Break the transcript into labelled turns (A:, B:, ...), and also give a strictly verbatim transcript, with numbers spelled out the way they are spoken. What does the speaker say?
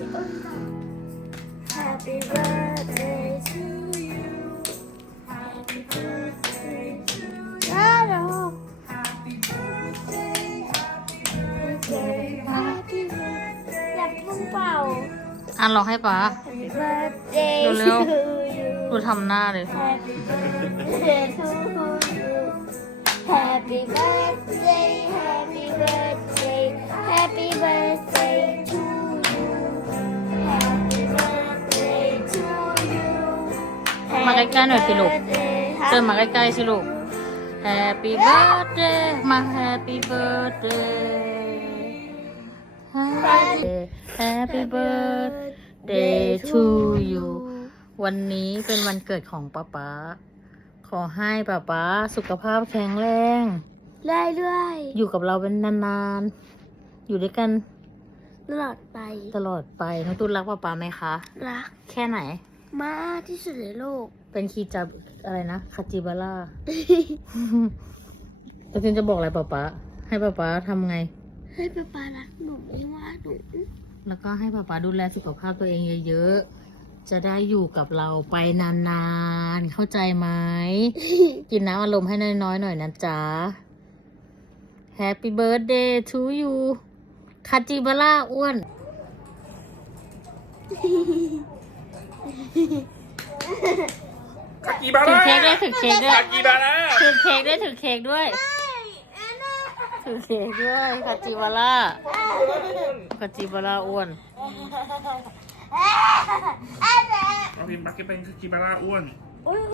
A: Happy birthday to you Happy birthday to you อ้าว Happy birthday Happy birthday Happy birthday อยากพุ่งเป่า
B: อ่ะร้องให้ป๊า
A: Happy birthday
B: เร็ว
A: to you
B: ดูทำหน้าเลย
A: Happy birthday to you Happy birthday Happy birthday Happy birthday to you Happy birthday to you
B: มาใกล้ๆหน่อยสิลูก เดินมาใกล้ๆสิลูก Happy birthday มา Happy birthday Happy birthday to you วันนี้เป็นวันเกิดของป๊าป๊า ขอให้ป๊าป๊าสุขภาพแข็งแรง
A: เรื่อย
B: อยู่กับเราเป็นนานๆ อยู่ด้วยกัน
A: ๆตลอดไป
B: ตลอดไปน้องตุ้นรักป๊าป๊าไหมคะ
A: รัก
B: แค่ไหน
A: มากที่สุดในโลก
B: เป็นคีจับอะไรนะคาจิบาร่า แล้วตินจะบอกอะไรป๊าป๊า ให้ป๊าป๊าทำไง
A: ให้ป๊าป๊ารักหนูไม่ว่าหนู
B: แล้วก็ให้ป๊าป๊าดูแลสุขภาพตัวเองเยอะๆ จะได้อยู่กับเราไปนานๆ เข้าใจไหม กินน้ำอารมณ์ให้น้อยๆหน่อยนะจ๊ะ Happy birthday to you คาจิบาร่าอ้วน
C: คากิบา
B: ถือ
C: ร่า
B: เค้กด้วยถือเค้กด้วย
C: คากิบาร่า
B: ถือเค้กด้วยถือเค้กด้วยถือเค้กด้วยคาจิบาร่าคาจิบาร่าอ้วน
C: เราพิมพ์บักเก็ตเป็นคากิบาร่าอ้วน